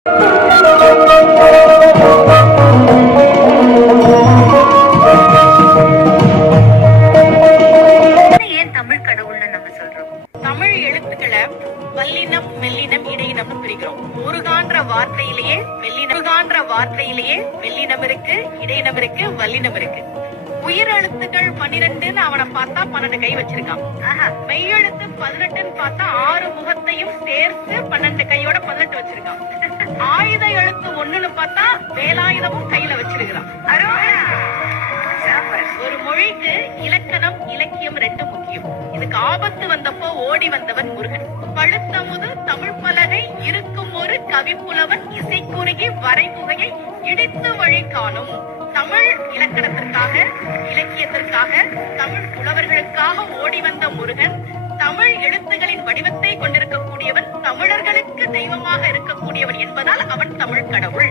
ஏன் தமிழ் கடவுள்னு நம்ம சொல்றோம்? தமிழ் எழுத்துக்களை வல்லினம், மெல்லினம், இடையினம்னு பிரிக்கிறோம். முருகான்ற வார்த்தையிலேயே வெள்ளினம் இருக்கு, இடையினம் இருக்கு, வல்லினம் இருக்கு. உயிர் எழுத்துக்கள் 12ன்னு அவனை பார்த்தா 12 கை வச்சிருக்கான். மெய்யெழுத்து 18ன்னு பார்த்தா 6 முகத்தையும் சேர்த்து 12 கையோட 18 வச்சிருக்கான். ஆயுத எழுத்து 1ன்னு பார்த்தா வேலாயுதமும் கையில வச்சிருக்கான். ஒரு மொழிக்கு இலக்கணம், இலக்கியம் 2 முக்கியம். இதுக்கு ஆபத்து வந்தப்போ ஓடி வந்தவன் முருகன். பழுத்தமுது தமிழ் பலகை இருக்கும் ஒரு கவிப்புலவன் இசைக்குறுகி வரைமுகையை இடித்து வழி காணும். தமிழ் இலக்கணத்திற்காக, இலக்கியத்திற்காக, தமிழ் புலவர்களுக்காக ஓடி வந்த முருகன் தமிழ் எழுத்துகளின் வடிவத்தை கொண்டிருக்கக்கூடியவன், தமிழர்களுக்கு தெய்வமாக இருக்கக்கூடியவன் என்பதால் அவன் தமிழ் கடவுள்.